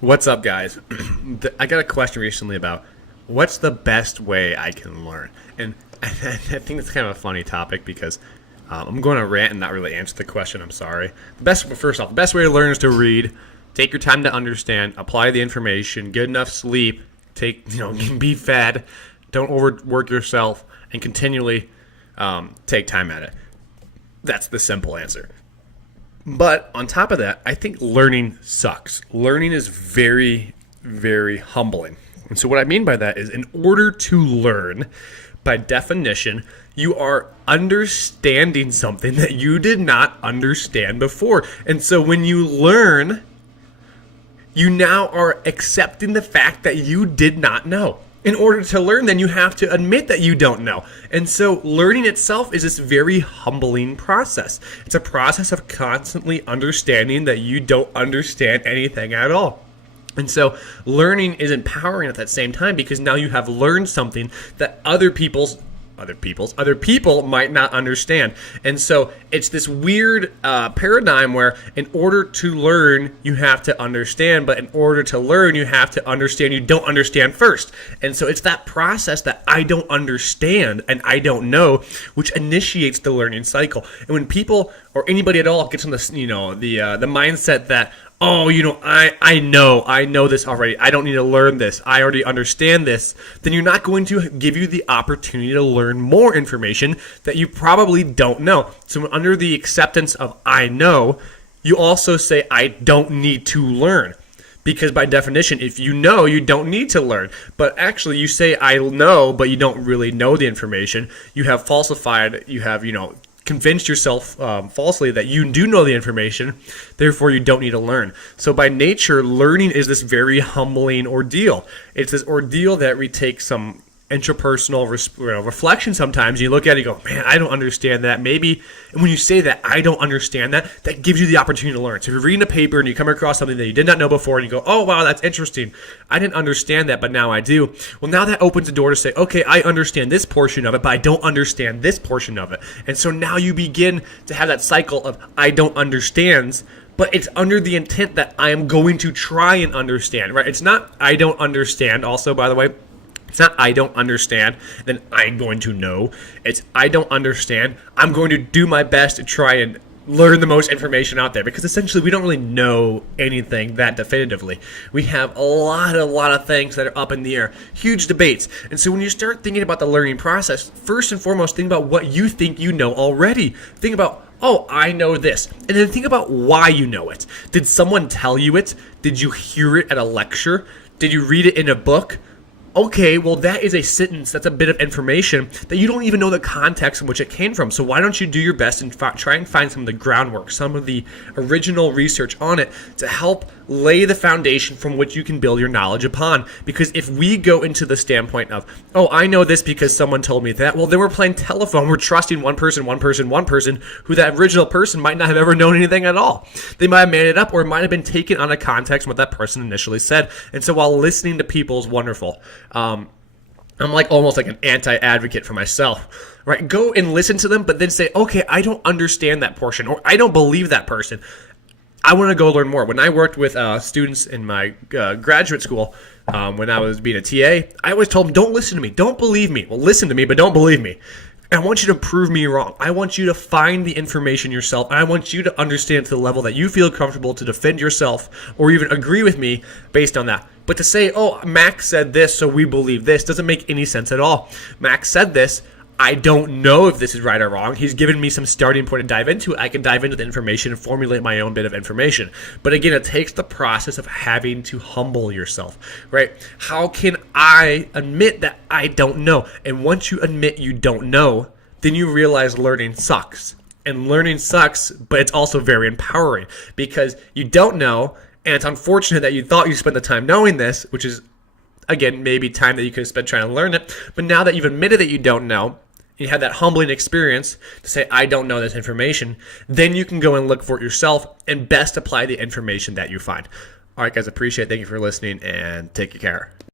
What's up, guys? I got a question recently about what's the best way I can learn, and I think it's kind of a funny topic because I'm going to rant and not really answer the question. I'm sorry. First off, the best way to learn is to read, take your time to understand, apply the information, get enough sleep, be fed, don't overwork yourself, and continually take time at it. That's the simple answer. But on top of that, I think learning sucks. Learning is very, very humbling. And so what I mean by that is in order to learn, by definition, you are understanding something that you did not understand before. And so when you learn, you now are accepting the fact that you did not know. In order to learn, then you have to admit that you don't know. And so learning itself is this very humbling process. It's a process of constantly understanding that you don't understand anything at all. And so learning is empowering at that same time because now you have learned something that other people might not understand. And so it's this weird paradigm where in order to learn, you have to understand, but in order to learn, you have to understand you don't understand first. And so it's that process that I don't understand and I don't know, which initiates the learning cycle. And when people or anybody at all gets on this, the mindset that, I know this already. I don't need to learn this. I already understand this. Then you're not going to give you the opportunity to learn more information that you probably don't know. So under the acceptance of I know, you also say I don't need to learn. Because by definition, if you know, you don't need to learn. But actually, you say I know, but you don't really know the information. You have falsified, convinced yourself falsely that you do know the information, therefore you don't need to learn. So by nature, learning is this very humbling ordeal. It's this ordeal that we take some intrapersonal reflection sometimes. You look at it and you go, man, I don't understand that. Maybe, and when you say that, I don't understand that, that gives you the opportunity to learn. So if you're reading a paper and you come across something that you did not know before and you go, oh, wow, that's interesting. I didn't understand that, but now I do. Well, now that opens the door to say, okay, I understand this portion of it, but I don't understand this portion of it. And so now you begin to have that cycle of I don't understands, but it's under the intent that I am going to try and understand, right? It's not I don't understand also, by the way. It's not I don't understand, then I'm going to know. It's I don't understand. I'm going to do my best to try and learn the most information out there because essentially we don't really know anything that definitively. We have a lot of things that are up in the air, huge debates. And so when you start thinking about the learning process, first and foremost, think about what you think you know already. Think about, oh, I know this. And then think about why you know it. Did someone tell you it? Did you hear it at a lecture? Did you read it in a book? Okay, well, that is a sentence. That's a bit of information that you don't even know the context in which it came from. So why don't you do your best and try and find some of the groundwork, some of the original research on it to help lay the foundation from which you can build your knowledge upon. Because if we go into the standpoint of, oh, I know this because someone told me that, well, then we're playing telephone. We're trusting one person, who that original person might not have ever known anything at all. They might have made it up or it might have been taken on a context from what that person initially said. And so while listening to people is wonderful, I'm almost like an anti-advocate for myself, right? Go and listen to them, but then say, okay, I don't understand that portion, or I don't believe that person. I want to go learn more. When I worked with students in my graduate school, when I was being a TA, I always told them, don't listen to me, don't believe me. Well, listen to me, but don't believe me. And I want you to prove me wrong. I want you to find the information yourself. I want you to understand to the level that you feel comfortable to defend yourself or even agree with me based on that. But to say, oh, Max said this, so we believe this, doesn't make any sense at all. Max said this. I don't know if this is right or wrong. He's given me some starting point to dive into it. I can dive into the information and formulate my own bit of information. But again, it takes the process of having to humble yourself, right? How can I admit that I don't know? And once you admit you don't know, then you realize learning sucks. And learning sucks, but it's also very empowering because you don't know, and it's unfortunate that you thought you spent the time knowing this, which is, again, maybe time that you could have spent trying to learn it. But now that you've admitted that you don't know, you had that humbling experience to say, I don't know this information, then you can go and look for it yourself and best apply the information that you find. All right, guys, appreciate it. Thank you for listening and take care.